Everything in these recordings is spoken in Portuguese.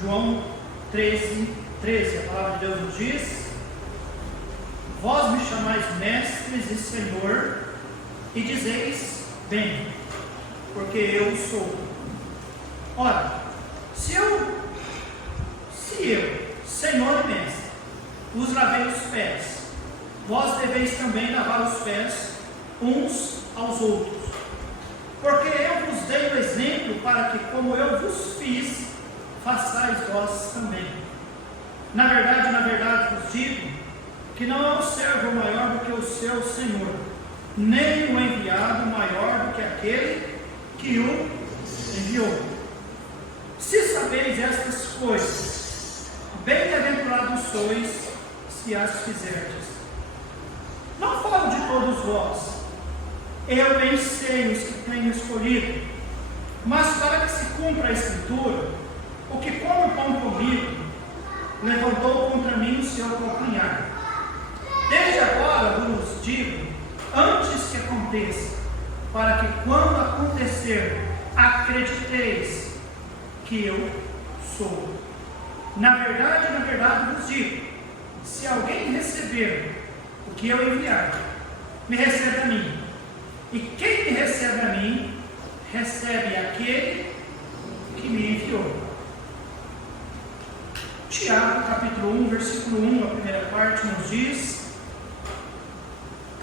João 13, a palavra de Deus nos diz: vós me chamais mestres e Senhor, e dizeis bem, porque eu sou. Ora, se eu, Senhor e mestre, vos lavei os pés, vós deveis também lavar os pés uns aos outros. Porque eu vos dei o exemplo para que, como eu vos fiz, façais vós também. Na verdade vos digo que não há um servo maior do que o seu Senhor, nem o enviado maior do que aquele que o enviou. Se sabeis estas coisas, bem-aventurados sois se as fizerdes. Não falo de todos vós, eu bem sei os que tenho escolhido, mas para que se cumpra a Escritura, o que come pão comigo, levantou contra mim o seu calcanhar. Desde agora vos digo, antes que aconteça, para que quando acontecer, acrediteis que eu sou. Na verdade vos digo, se alguém receber o que eu enviar, me recebe a mim. E quem me recebe a mim, recebe aquele que me enviou. Tiago, capítulo 1, versículo 1, a primeira parte nos diz: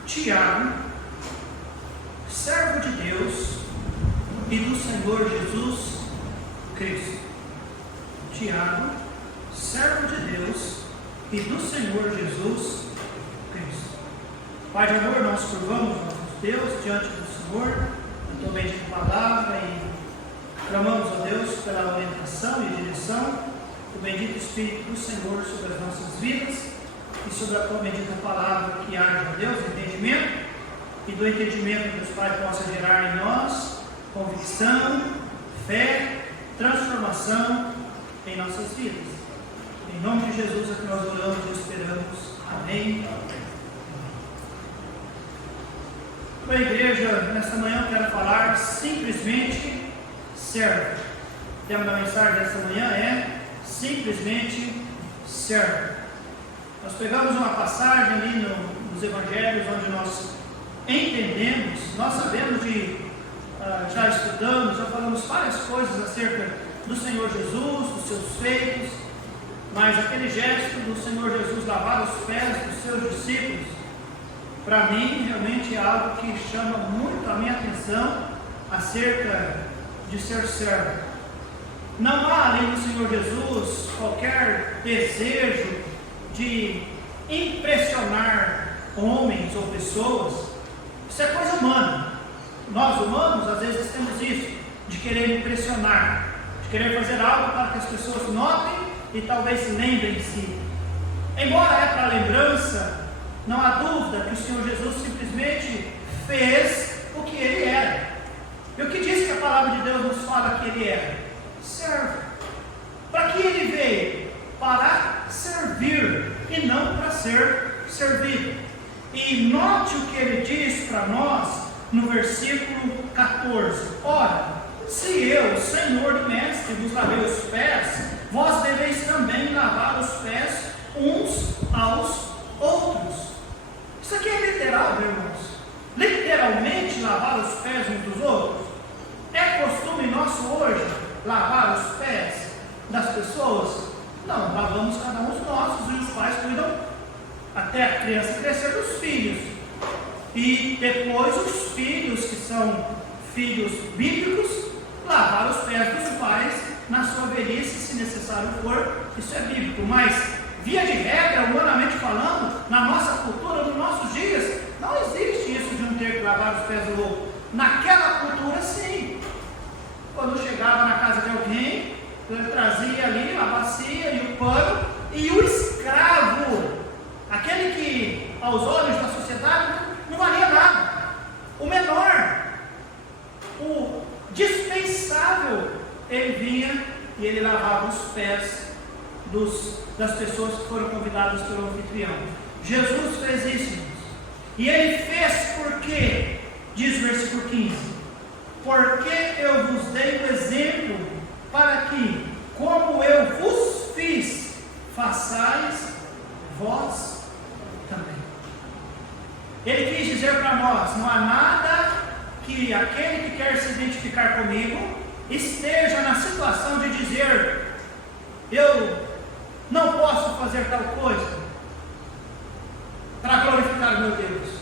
Tiago, servo de Deus e do Senhor Jesus Cristo. Tiago, servo de Deus e do Senhor Jesus Cristo. Pai de amor, nós curvamos nossos Deus diante do Senhor, na tua bendita palavra, e clamamos a Deus pela orientação e direção do bendito Espírito do Senhor sobre as nossas vidas e sobre a tua bendita palavra, que haja, Deus, entendimento, e do entendimento, Deus Pai, possa gerar em nós convicção, fé, transformação em nossas vidas. Em nome de Jesus é que nós oramos e esperamos. Amém. Bem, igreja, nesta manhã eu quero falar simplesmente servo. O tema da mensagem desta manhã é simplesmente servo. Nós pegamos uma passagem ali nos evangelhos onde nós entendemos, nós sabemos já estudamos, já falamos várias coisas acerca do Senhor Jesus, dos seus feitos, mas aquele gesto do Senhor Jesus lavar os pés dos seus discípulos, para mim realmente é algo que chama muito a minha atenção acerca de ser servo. Não há ali no Senhor Jesus qualquer desejo de impressionar homens ou pessoas. Isso é coisa humana. Nós humanos às vezes temos isso, de querer impressionar, de querer fazer algo para que as pessoas notem e talvez se lembrem de si. Embora é para lembrança, não há dúvida que o Senhor Jesus simplesmente fez o que Ele era. E o que diz que a palavra de Deus nos fala que Ele era? Servo. Para que Ele veio? Para servir e não para ser servido. E note o que Ele diz para nós no versículo 14. Ora, se eu, Senhor e Mestre, vos lavei os pés, vós deveis também lavar os pés uns aos outros. Isso aqui é literal, meus irmãos. Literalmente lavar os pés uns dos outros. É costume nosso hoje lavar os pés das pessoas? Não, lavamos cada um os nossos, e os pais cuidam até a criança crescer dos filhos. E depois os filhos, que são filhos bíblicos, lavar os pés dos pais na sua velhice, se necessário for. Isso é bíblico, mas via de regra, humanamente falando, na nossa cultura, nos nossos dias, não existe isso de um ter que lavar os pés do outro. Naquela cultura, sim. Quando chegava na casa de alguém, ele trazia ali a bacia e o pano, e o escravo, aquele que aos olhos da sociedade não valia nada, o menor, o dispensável, ele vinha e ele lavava os pés das pessoas que foram convidadas pelo anfitrião. Jesus fez isso, irmãos. E Ele fez porque, diz o versículo 15, porque eu vos dei o exemplo para que, como eu vos fiz, façais vós também. Ele quis dizer para nós: não há nada que aquele que quer se identificar comigo esteja na situação de dizer: eu não posso fazer tal coisa para glorificar o meu Deus.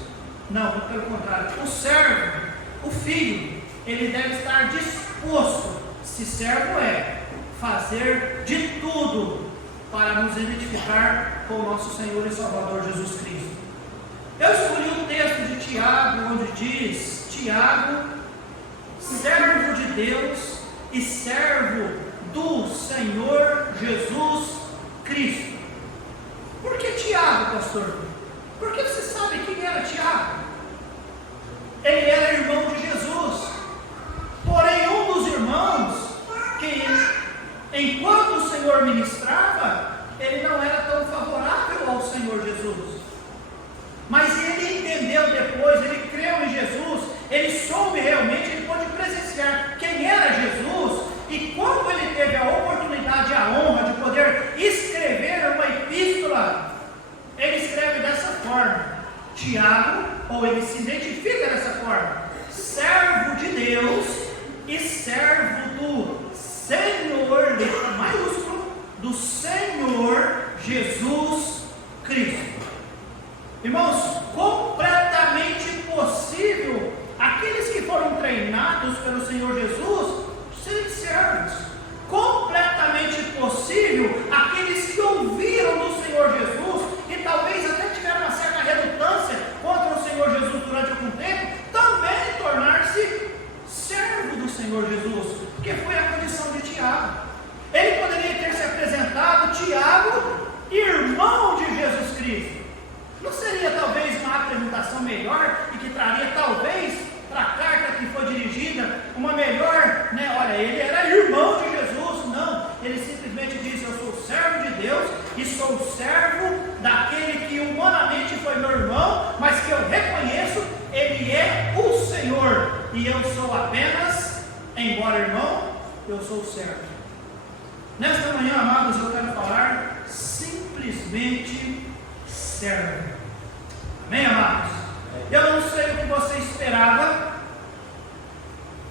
Não, pelo contrário, o servo, o filho, ele deve estar disposto, se servo é, fazer de tudo para nos identificar com o nosso Senhor e Salvador Jesus Cristo. Eu escolhi um texto de Tiago, onde diz: Tiago, servo de Deus e servo do Senhor Jesus Cristo. Por que Tiago, pastor? Porque você sabe quem era Tiago? Ele era irmão de Jesus. Porém, um dos irmãos que, enquanto o Senhor ministrava, ele não era tão favorável ao Senhor Jesus. Mas ele entendeu depois, ele creu em Jesus, ele soube realmente, ele pôde presenciar quem era Jesus. E quando ele teve a oportunidade, a honra de poder escrever uma epístola, ele escreve dessa forma: Tiago, ou ele se identifica dessa forma, servo de Deus e servo do Senhor, letra maiúsculo, do Senhor Jesus Cristo. Irmãos, completamente possível aqueles que foram treinados pelo Senhor Jesus serem servos. Completamente possível aqueles que ouviram do Senhor Jesus e talvez até tiveram uma certa relutância contra o Senhor Jesus durante algum tempo, também tornar-se servo do Senhor Jesus, que foi a condição de Tiago. Ele poderia ter se apresentado Tiago, irmão de Jesus Cristo. Não seria talvez uma apresentação melhor e que traria talvez para a carta que foi dirigida uma melhor, olha, ele era irmão de Jesus? Não, ele simplesmente diz: eu sou servo de Deus e sou servo daquele que humanamente foi meu irmão, mas que eu reconheço, ele é o Senhor, e eu sou apenas, embora irmão, eu sou servo. Nesta manhã, amados, eu quero falar simplesmente servo. Amém, amados? Eu não sei o que você esperava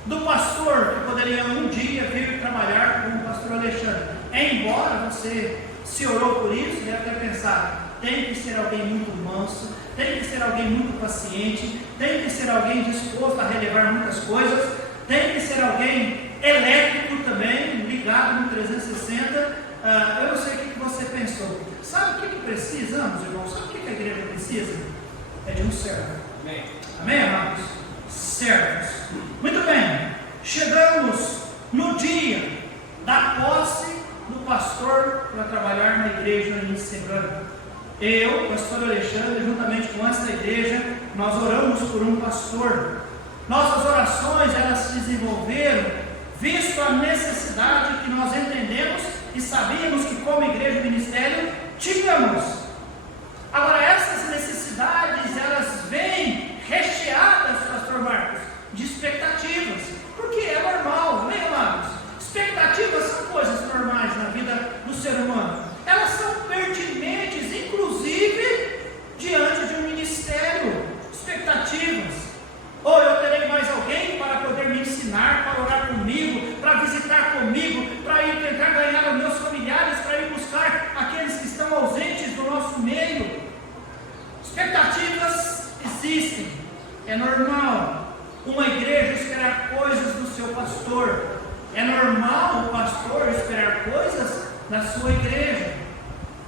do pastor que poderia um dia vir trabalhar com o pastor Alexandre. Embora você se orou por isso, deve ter pensado: tem que ser alguém muito manso, tem que ser alguém muito paciente, tem que ser alguém disposto a relevar muitas coisas, tem que ser alguém elétrico também, ligado no 360. Eu não sei o que você pensou. Sabe o que precisamos, irmãos? Sabe o que a igreja precisa? É de um servo. Amém? Amém, amados? Servos. Muito bem, chegamos no dia da posse do pastor para trabalhar na igreja em Serrana. Eu, pastor Alexandre, juntamente com esta igreja, nós oramos por um pastor. Nossas orações, elas se desenvolveram visto a necessidade que nós entendemos e sabíamos que como igreja e ministério tínhamos. Agora, essas necessidades, elas vêm recheadas, pastor Marcos, de expectativas, porque é normal, não é, amados? Expectativas são coisas normais na vida do ser humano. Elas são pertinentes, inclusive, diante de um ministério. Expectativas. Ou eu terei mais alguém para poder me ensinar, para orar comigo, para visitar comigo, para ir tentar ganhar os meus familiares, para ir buscar aqueles que estão ausentes do nosso meio. Expectativas existem, é normal uma igreja esperar coisas do seu pastor, é normal o pastor esperar coisas da sua igreja.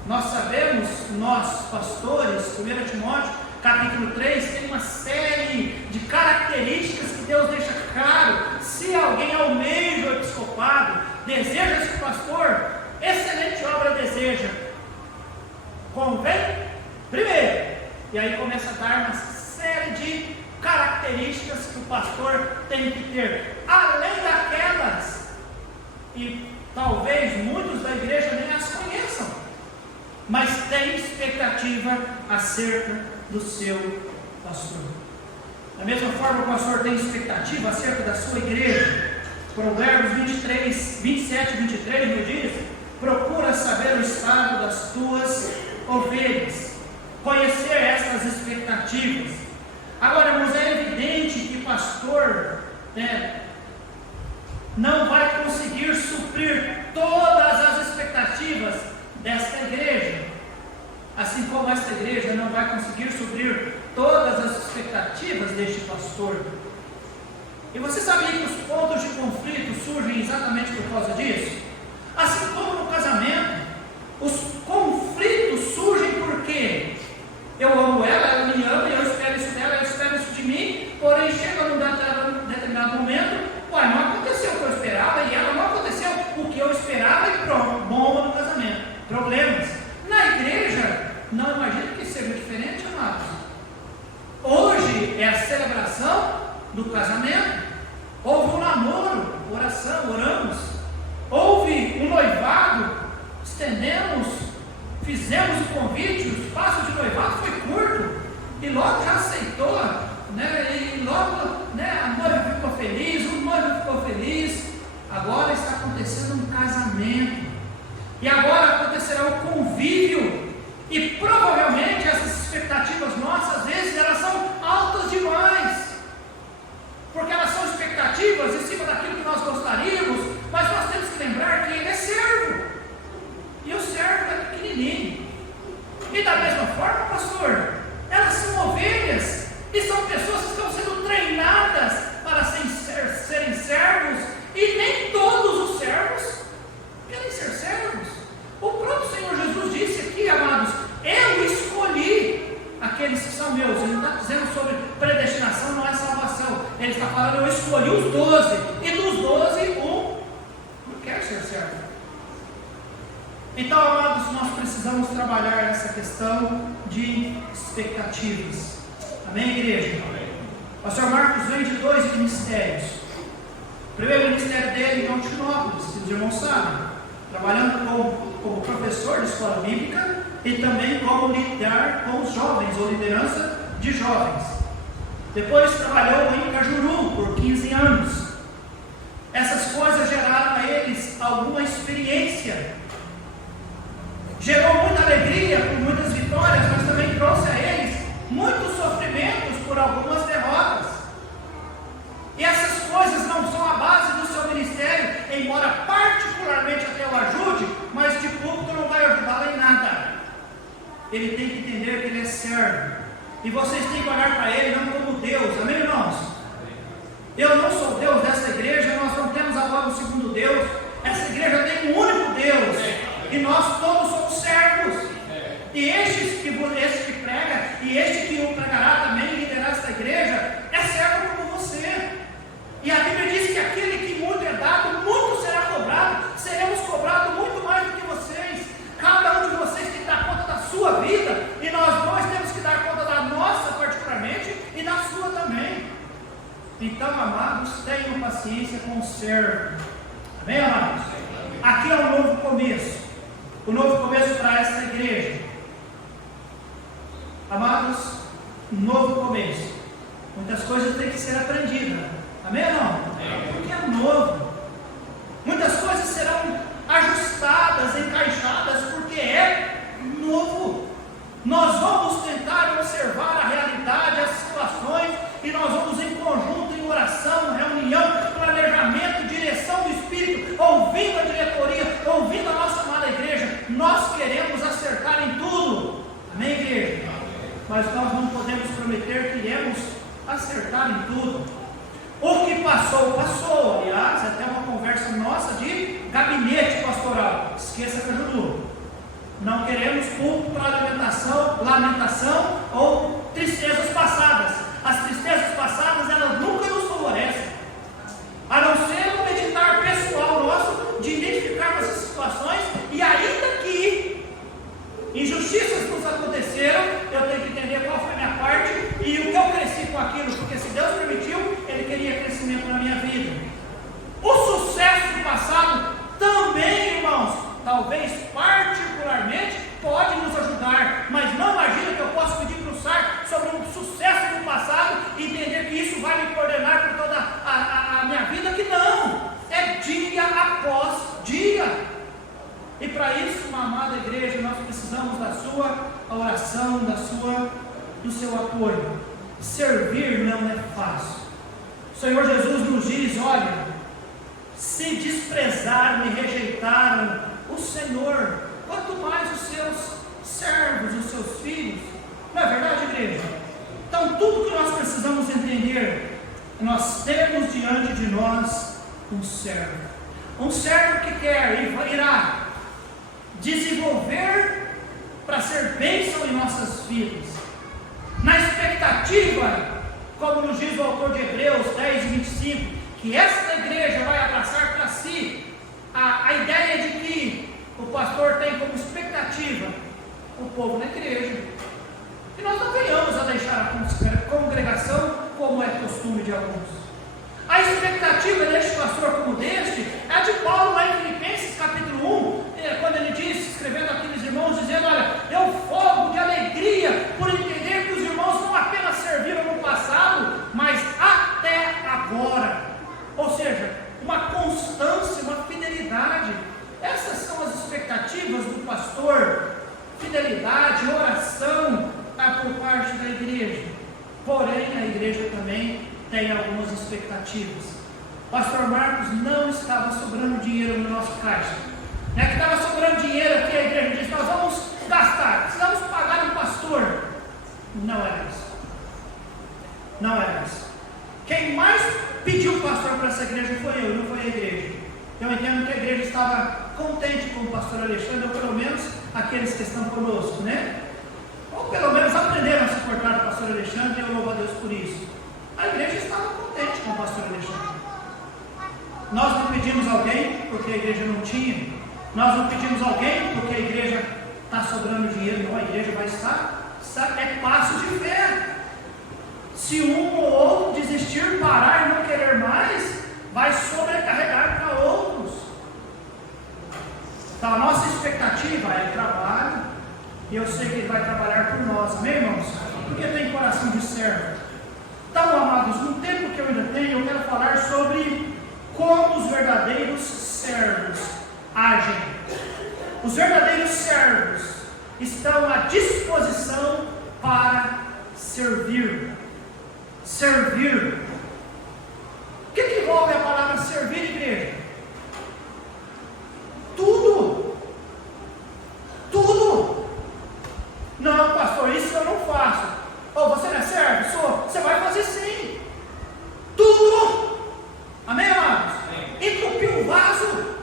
Nós sabemos, nós pastores, 1 Timóteo capítulo 3, tem uma série de características que Deus deixa claro. Se alguém almeja o episcopado, deseja ser pastor, excelente obra deseja, convém? Primeiro, e aí começa a dar uma série de características que o pastor tem que ter, além daquelas, e talvez muitos da igreja nem as conheçam, mas tem expectativa acerca do seu pastor. Da mesma forma, o pastor tem expectativa acerca da sua igreja. Provérbios 27 e 23 nos diz: procura saber o estado das tuas ovelhas, conhecer estas expectativas. Agora, irmãos, é evidente que pastor não vai conseguir suprir todas as expectativas desta igreja, assim como esta igreja não vai conseguir suprir todas as expectativas deste pastor. E você sabia que os pontos de conflito surgem exatamente por causa disso? Assim como no casamento, os conflitos surgem porque eu amo ela, ela me ama, eu espero isso dela, eu espero isso de mim, porém chega num determinado momento, não aconteceu o que eu esperava e ela não aconteceu o que eu esperava e pronto, bomba no casamento, problemas. Na igreja, não imagino que seja diferente, amados. Hoje é a celebração do casamento, houve um namoro, oração, oramos, houve um noivado, estendemos, fizemos o convite, o espaço de noivado foi curto, e logo já aceitou, e logo a noiva ficou feliz, o noivo ficou feliz. Agora está acontecendo um casamento, e agora acontecerá o convívio, e provavelmente essas expectativas nossas, às vezes, elas são altas demais, porque elas são expectativas em cima daquilo que nós gostaríamos, mas nós temos que lembrar que ele é servo, e o servo é pequenininho. E da mesma forma, pastor, elas são ovelhas, e são pessoas que estão sendo treinadas para serem servos, e nem todos os servos querem ser servos. O próprio Senhor Jesus disse aqui, amados, eu escolhi aqueles que são meus. Ele não está dizendo sobre predestinação, não é salvação. Ele está falando, eu escolhi os 12, e dos 12, um não quer ser servo. Então, amados, nós precisamos trabalhar essa questão de expectativas. Amém, igreja? Amém. O pastor Marcos vem de 2 ministérios. O primeiro ministério dele em Altinópolis, se os irmãos sabem, trabalhando como professor de escola bíblica e também como lidar com os jovens, ou liderança de jovens. Depois trabalhou em Cajuru por 15 anos. Essas coisas geraram a eles alguma experiência, gerou muita alegria por muitas vitórias, mas também trouxe a eles muitos sofrimentos por algumas derrotas. E essas coisas não são a base do seu ministério, embora particularmente até o ajude, mas de público não vai ajudá-lo em nada. Ele tem que entender que ele é servo, e vocês têm que olhar para ele não como Deus. Amém, irmãos? Eu não sou Deus dessa igreja, nós não temos agora um segundo Deus. Essa igreja tem um único Deus, e nós todos somos servos. E este que prega, e este que o pregará também, liderar esta igreja, é servo como você. E a Bíblia diz que aquele que muito é dado, muito será cobrado. Seremos cobrados muito mais do que vocês. Cada um de vocês tem que dar conta da sua vida, e nós dois temos que dar conta da nossa particularmente, e da sua também. Então, amados, tenham paciência com o servo. Amém, amados? Aqui é um novo começo. O novo começo para esta igreja. Amados, um novo começo. Muitas coisas têm que ser aprendidas. Amém ou não? Porque é novo. Muitas coisas serão ajustadas, encaixadas, porque é novo. Nós vamos tentar observar a realidade, as situações, e nós vamos em conjunto, em oração, reunião, planejamento, direção do Espírito, ouvindo a diretoria, ouvindo a nossa amada igreja. Nós queremos acertar em tudo. Amém, igreja? Mas nós não podemos prometer que iremos acertar em tudo. O que passou, passou. Aliás, até uma conversa nossa de gabinete pastoral. Esqueça Cajuru. Não queremos culto para lamentação ou tristezas passadas. As tristezas passadas, elas nunca nos favorecem, a não ser um meditar pessoal nosso, de identificar essas situações, e ainda que injustiças nos aconteceram, eu tenho que entender qual foi a minha parte, e o que eu cresci com aquilo, porque se Deus permitiu, Ele queria crescimento na minha vida. O sucesso do passado também, irmãos, talvez particularmente, pode nos ajudar, mas não imagina que eu posso pedir para o SAR sobre um sucesso do precisamos da sua oração, do seu apoio. Servir não é fácil. O Senhor Jesus nos diz: olha, se desprezaram e rejeitaram o Senhor, quanto mais os seus servos, os seus filhos. Não é verdade, igreja? Então, tudo que nós precisamos entender, nós temos diante de nós um servo que quer e irá desenvolver para ser bênção em nossas vidas, na expectativa, como nos diz o autor de Hebreus 10 e 25, que esta igreja vai abraçar para si a ideia de que o pastor tem como expectativa o povo na igreja, e nós não venhamos a deixar a congregação como é costume de alguns. A expectativa deste pastor como deste é a de Paulo lá em Filipenses capítulo 1, quando ele diz, escrevendo aqueles irmãos, dizendo: olha, eu fogo de alegria por entender que os irmãos não apenas serviram no passado, mas até agora. Ou seja, uma constância, uma fidelidade. Essas são as expectativas do pastor: fidelidade, oração por parte da igreja. Porém, a igreja também tem algumas expectativas. Pastor Marcos, não estava sobrando dinheiro no nosso caixa. Não é que estava sobrando dinheiro aqui, a igreja diz: nós vamos gastar, precisamos pagar um pastor. Não era isso. Não era isso. Quem mais pediu pastor para essa igreja foi eu, não foi a igreja. Eu entendo que a igreja estava contente com o pastor Alexandre, ou pelo menos aqueles que estão conosco, né? Ou pelo menos aprenderam a se portar com o pastor Alexandre, e eu louvo a Deus por isso. A igreja estava contente com o pastor Alexandre. Nós não pedimos alguém porque a igreja não tinha. Nós não pedimos alguém porque a igreja está sobrando dinheiro. Não, a igreja vai estar. É passo de fé. Se um ou outro desistir, parar e não querer mais, vai sobrecarregar para outros. Então a nossa expectativa é trabalho. E eu sei que Ele vai trabalhar por nós, amém, irmãos? Porque tem coração de servo. Então, amados, no tempo que eu ainda tenho, eu quero falar sobre como os verdadeiros servos agem. Os verdadeiros servos estão à disposição para servir. Servir. O que envolve a palavra servir, igreja? Tudo. Tudo. Não, pastor, isso eu não faço. Ou você não é servo? Sou. Você vai fazer sim. Tudo. Amém, amados? Entupiu o vaso.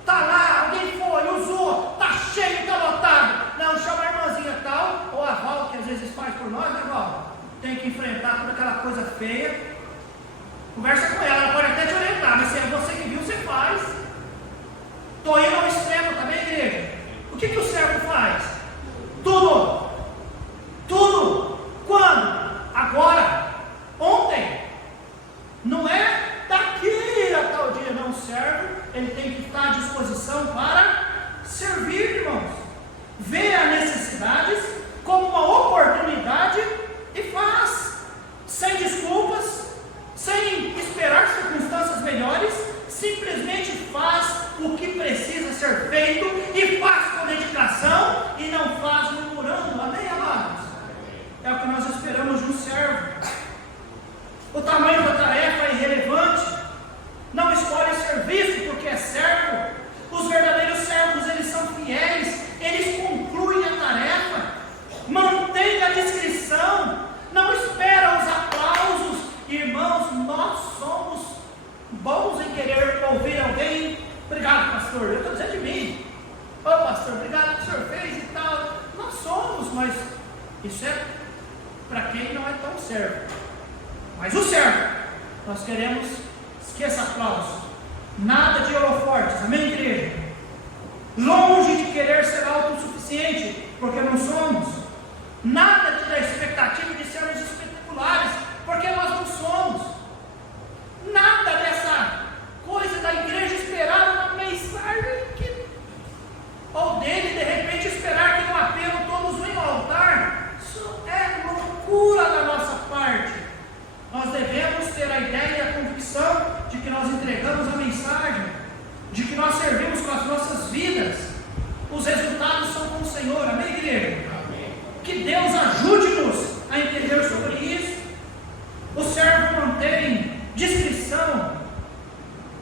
Está lá, alguém foi, usou. Está cheio, está lotado. Não, chama a irmãzinha tal, ou a Val, que às vezes faz por nós, né, Val? Tem que enfrentar toda aquela coisa feia. Conversa com ela pode até te orientar, mas se é você que viu, você faz. Estou indo ao extremo também, igreja. O que o servo faz? Tudo. Tudo. Quando? Agora. Ontem. Não é daqui a tal dia. Não, serve. Ele tem que estar à disposição para servir, irmãos. Vê as necessidades como uma oportunidade e faz. Sem desculpas, sem esperar circunstâncias melhores, simplesmente faz o que precisa ser feito e faz com dedicação e não faz murmurando. Amém, amados? É o que nós esperamos de um servo. O tamanho da tarefa é irrelevante. Não escolhe serviço porque é servo. Os verdadeiros servos, eles são fiéis, eles concluem a tarefa, mantém a discrição, não espera os aplausos. Irmãos, nós somos bons em querer ouvir alguém. Obrigado, pastor. Eu estou dizendo de mim. Ô, pastor, obrigado que o senhor fez e tal. Nós somos, mas isso é para quem não é tão servo. Mas o servo, nós queremos, esqueça aplauso, nada de holofortes, amém, igreja? Longe de querer ser autossuficiente, porque não somos. Nada da expectativa de sermos espetaculares, porque nós não somos. Nada dessa coisa da igreja esperar uma mensagem ou dele de repente esperar que no apelo todos venham ao altar. Isso é loucura da nossa parte. Nós devemos ter a ideia e a convicção de que nós entregamos a mensagem, de que nós servimos com as nossas vidas. Os resultados são com o Senhor, amém?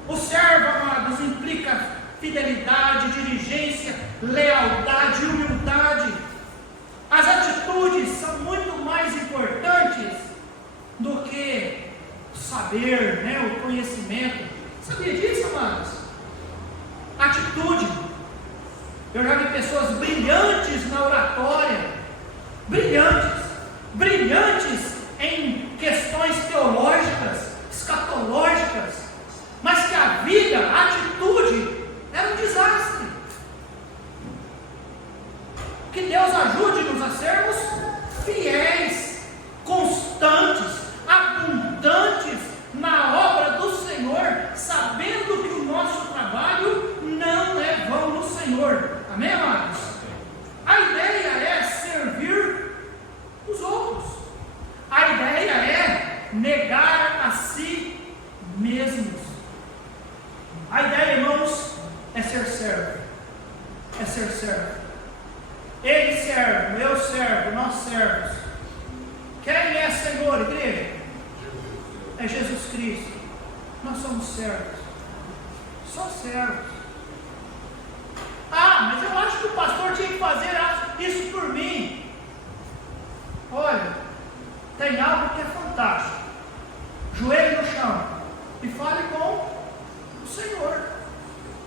O servo, amados, implica fidelidade, diligência, lealdade, humildade. As atitudes são muito mais importantes do que o saber, o conhecimento. Sabia disso, amados? Atitude. Eu já vi pessoas brilhantes na oratória, brilhantes em questões teológicas, escatológicas, mas que a vida, a atitude, era um desastre. Que Deus ajude-nos a sermos fiéis, constantes, abundantes na obra do Senhor, sabendo que o nosso trabalho não é vão no Senhor. Amém, amados? A ideia é servir os outros. A ideia é negar a si mesmos. A ideia, irmãos, é ser servo. É ser servo. Ele serve, eu servo, nós servos. Quem é Senhor, igreja? É Jesus Cristo. Nós somos servos. Só servos. Ah, mas eu acho que o pastor tinha que fazer isso por mim. Olha, tem algo que é fantástico. Joelho no chão e fale com o Senhor,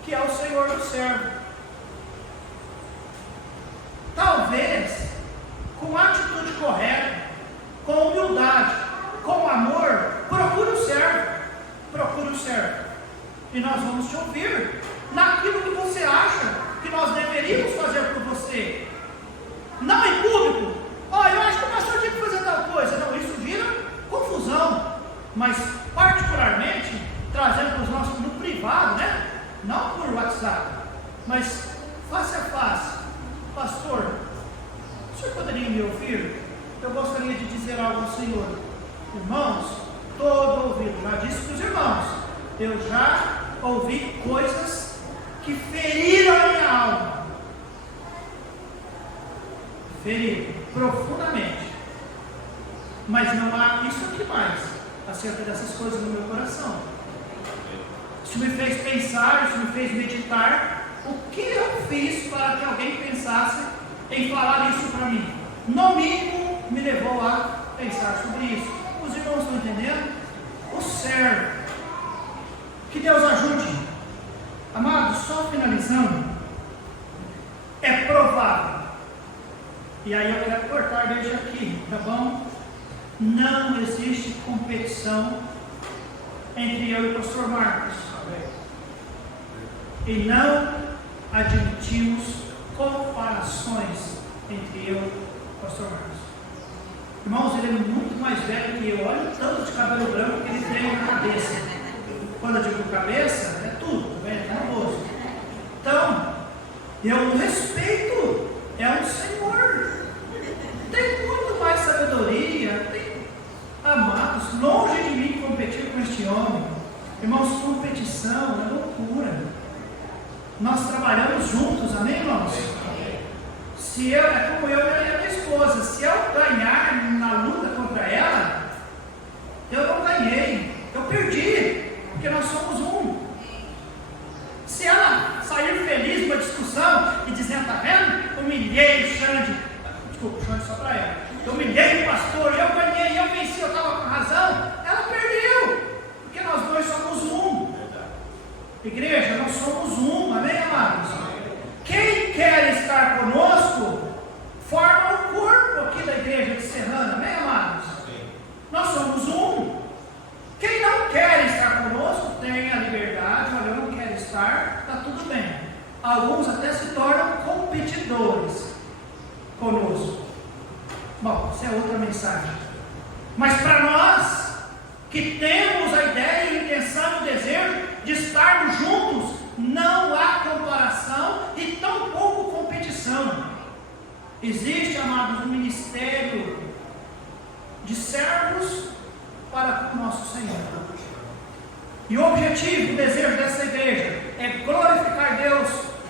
que é o Senhor do servo. Talvez, com a atitude correta, com humildade, com amor, procure o servo, e nós vamos te ouvir, naquilo que você acha que nós deveríamos fazer por você, não em público. Eu acho que o pastor tinha que fazer tal coisa, não, isso gira confusão, mas particularmente, trazendo para os nossos no privado, não por WhatsApp, mas face a face. Pastor, o senhor poderia me ouvir? Eu gostaria de dizer algo ao Senhor. Irmãos, todo ouvido, já disse para os irmãos, eu já ouvi coisas que feriram a minha alma. Feriram profundamente. Mas não há isso aqui mais acerca dessas coisas no meu coração. Isso me fez pensar, isso me fez meditar. O que eu fiz para que alguém pensasse em falar isso para mim? No mínimo, me levou a pensar sobre isso. Os irmãos estão entendendo? O servo. Que Deus ajude. Amados, só finalizando. É provável. E aí eu quero cortar desde aqui, tá bom? Não existe competição entre eu e o pastor Marcos. E não admitimos comparações entre eu e o pastor Marcos. Irmãos, ele é muito mais velho que eu. Olha o tanto de cabelo branco que ele tem na cabeça. Quando eu digo cabeça, é tudo, é nervoso. Então, eu respeito, é um Senhor. Tem muito mais sabedoria. Amados, longe de mim competir com este homem. Irmãos, competição é loucura. Nós trabalhamos juntos, amém, irmãos? Se eu, é como eu e a minha esposa, se eu ganhar na luta contra ela, eu não ganhei, eu perdi, porque nós somos um. Se ela sair feliz numa discussão e dizer, tá vendo? Humilhei o Xande, desculpa, o Xande só para ela. Eu humilhei o pastor, eu ganhei, eu venci, eu estava com razão, ela perdeu, porque nós dois somos um. Igreja, nós somos um, amém, amados? Quem quer estar conosco, forma o corpo aqui da igreja de Serrana, amém, amados? Nós somos um. Quem não quer estar conosco, tem a liberdade, olha, eu não quero estar, está tudo bem. Alguns até se tornam competidores conosco. Bom, essa é outra mensagem. Mas para nós, que temos a ideia, a intenção, o desejo de estarmos juntos, não há comparação e tampouco competição. Existe, amados, um ministério de servos para o nosso Senhor. E o objetivo, o desejo dessa igreja é glorificar Deus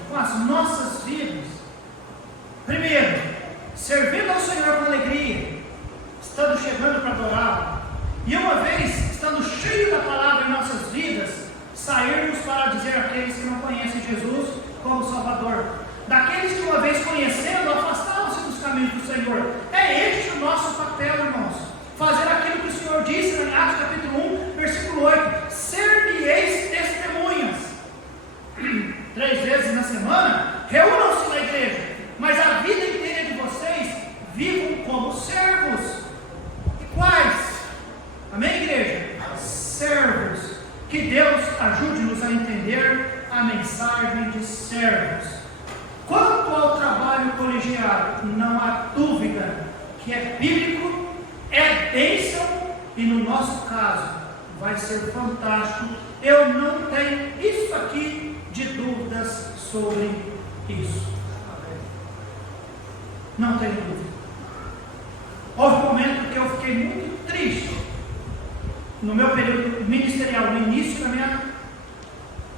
com as nossas vidas. Primeiro, servindo ao Senhor com alegria, estando chegando para adorá-lo. E uma vez, estando cheio da palavra em nossas vidas, sairmos para dizer àqueles que não conhecem Jesus como Salvador, daqueles que uma vez conhecendo, afastaram-se dos caminhos do Senhor. É este o nosso papel, irmãos. Fazer aquilo que o Senhor disse em Atos capítulo 1, versículo 8: ser-me-eis testemunhas. 3 vezes na semana, reúnam-se na igreja, mas a vida inteira de vocês vivam como servos. E quais? Amém, igreja? Servos. Que Deus ajude-nos a entender a mensagem de servos. Quanto ao trabalho colegiado, não há dúvida que é bíblico, é bênção e no nosso caso vai ser fantástico. Eu não tenho isso aqui de dúvidas sobre isso. Não tenho dúvida. Houve um momento que eu fiquei muito triste no meu período ministerial, no início da minha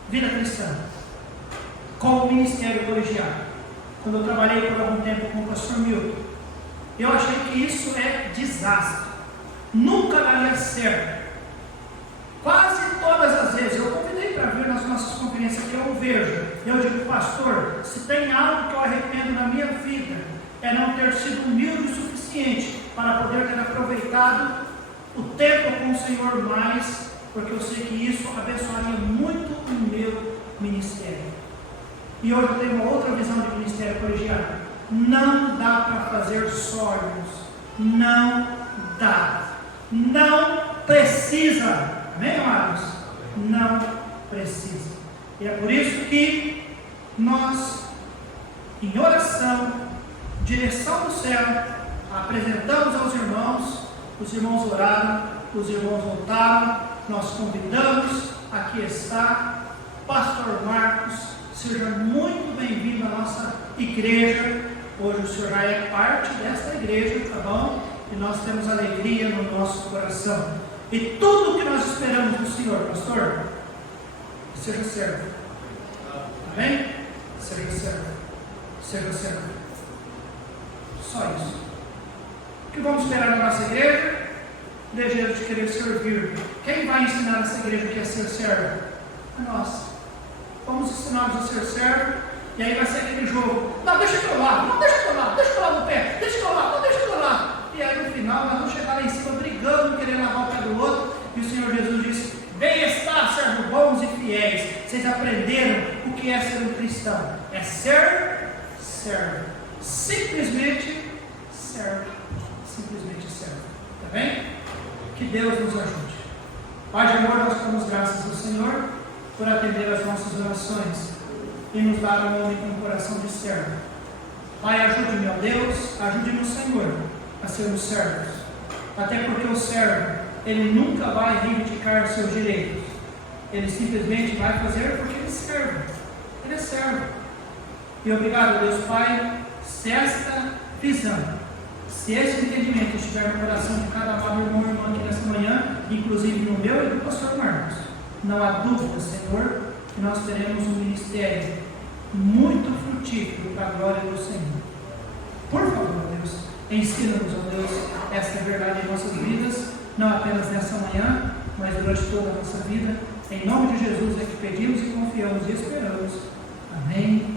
vida cristã, com o ministério colegiado, quando eu trabalhei por algum tempo com o pastor Milton. Eu achei que isso é desastre, nunca daria certo. Quase todas as vezes eu convidei para vir nas nossas conferências que eu vejo, eu digo: pastor, se tem algo que eu arrependo na minha vida, é não ter sido humilde o suficiente para poder ter aproveitado o tempo com o Senhor mais, porque eu sei que isso abençoaria muito o meu ministério. E hoje eu tenho uma outra visão de ministério colegiado. Não dá para fazer só, irmãos. Não dá. Não precisa. Amém, amados? Não precisa. E é por isso que nós, em oração, direção do céu, apresentamos aos irmãos. Os irmãos oraram, os irmãos voltaram, nós convidamos, aqui está, pastor Marcos, seja muito bem-vindo à nossa igreja. Hoje o senhor já é parte desta igreja, tá bom? E nós temos alegria no nosso coração. E tudo que nós esperamos do Senhor, pastor, seja servo. Amém? Seja servo. Seja servo. Só isso. O que vamos esperar na nossa igreja? Desejo de querer servir. Quem vai ensinar essa igreja que é ser servo? É nós. Vamos ensiná-los a ser servo. E aí vai ser aquele jogo: não, deixa eu lá, não, deixa eu lá, deixa eu lá no pé, deixa eu lá, não, deixa eu lá. E aí no final nós vamos chegar lá em cima brigando, querendo lavar o pé do outro. E o Senhor Jesus disse: bem-estar, servos bons e fiéis. Vocês aprenderam o que é ser um cristão? É ser servo. Simplesmente servo. Simplesmente servo. Está bem? Que Deus nos ajude. Pai de amor, nós damos graças ao Senhor por atender as nossas orações e nos dar um homem com um coração de servo. Pai, ajude-me, ó Deus, ajude-me, Senhor, a sermos servos. Até porque o servo, ele nunca vai reivindicar seus direitos. Ele simplesmente vai fazer porque ele serve. Ele é servo. E obrigado, Deus Pai, se esta visão, se esse entendimento estiver no coração de cada amado irmão e irmã aqui nessa manhã, inclusive no meu e do pastor Marcos, não há dúvida, Senhor, que nós teremos um ministério muito frutífero para a glória do Senhor. Por favor, Deus, ensina-nos, ó Deus, esta verdade em nossas vidas, não apenas nessa manhã, mas durante toda a nossa vida. Em nome de Jesus é que pedimos e confiamos e esperamos. Amém.